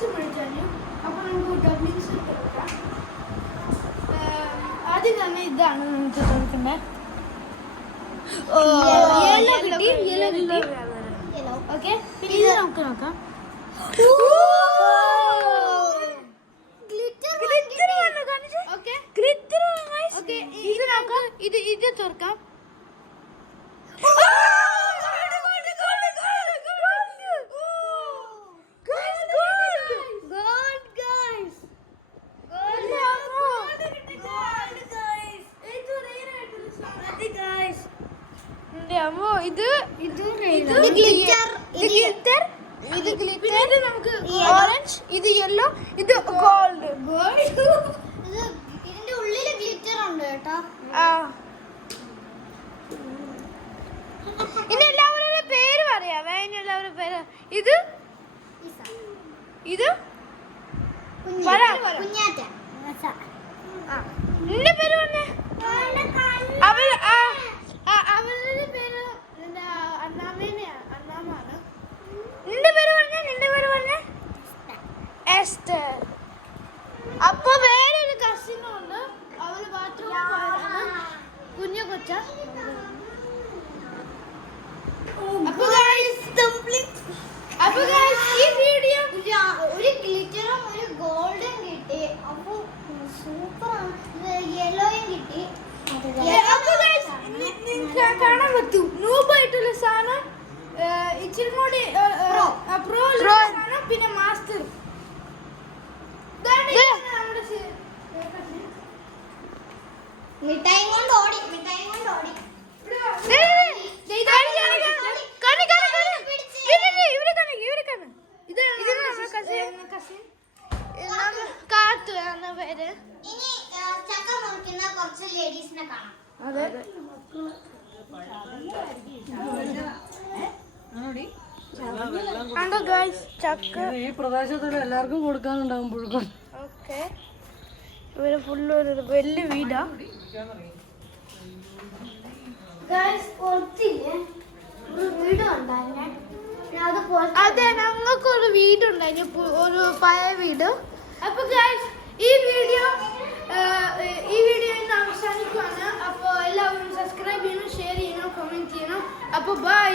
Doublings മേടിച്ചു. അപ്പോൾ നമുക്ക് ഡബ്ലിങ്സ് കൊടുക്കാം. ആദ്യം തന്നെ ഇതാണ് നമുക്ക് കൊടുക്കേണ്ടത്. ഓക്കെ, പിന്നെ ഇത് നമുക്ക് നോക്കാം. ഇത് തുറക്കാം. ഇത് നമുക്ക് ഓറഞ്ച്, ഇത് യെല്ലോ, ഇത് ഗോൾഡ്. ഇതിന്റെ ഉള്ളില് ഗ്ലിറ്റർ ഉണ്ട് കേട്ടോ. ഇനി എല്ലാവരുടെ പേര് പറയാവേ. ഇനി എല്ലാവരുടെ പേര്. ഇത് ഇത് കുഞ്ഞാറ്റ. നിന്റെ പേര് പറഞ്ഞേ. അവരുടെ പേര് അന്നാമാണ്. നിന്റെ പേര് പറഞ്ഞേ എസ്റ്റർ. അപ്പൊ വേറൊരു കസിനുണ്ട്. അവര് ബാത്റൂമിൽ പോയതാണ്. കുഞ്ഞു കൊച്ച. അപ്പൊ ഈ വീഡിയോ ഒരു ഗ്ലിറ്ററും ഒരു ഗോൾഡും കിട്ടി. അപ്പൊ സൂപ്പറാണ്. യെല്ലോയും കിട്ടി. കാണാൻ പറ്റും നൂബായിട്ടുള്ള സാധനം, ഇച്ചിരി കൂടി പ്രോ സാധനം, പിന്നെ മാസ്റ്റർ. മിഠായി കൊണ്ട് ഓടി. കാത്തു എന്ന പേര്. ഇനി ചക്ക മുറിക്കുന്ന കുറച്ച് ലേഡീസിനെ കാണാം. അതെ, കണ്ടോ ഗൈസ്, ചക്ക ഈ പ്രദേശത്തുള്ള എല്ലാവർക്കും കൊടുക്കാനുണ്ടാവും പുഴുക്കൾ. ഓക്കെ, ഇവര് ഫുള്ള് ഒരു വലിയ വീടാ. അതെ, ഞങ്ങൾക്കൊരു വീടുണ്ടായിരുന്നു, ഒരു പഴയ വീട്. അപ്പൊ ഗൈസ് ഈ വീഡിയോ ഇന്ന് അവസാനിക്കുവാണ്. അപ്പോൾ എല്ലാവരും സബ്സ്ക്രൈബ് ചെയ്യണം, ഷെയർ ചെയ്യണം, കമന്റ് ചെയ്യണം. അപ്പോൾ ബൈ.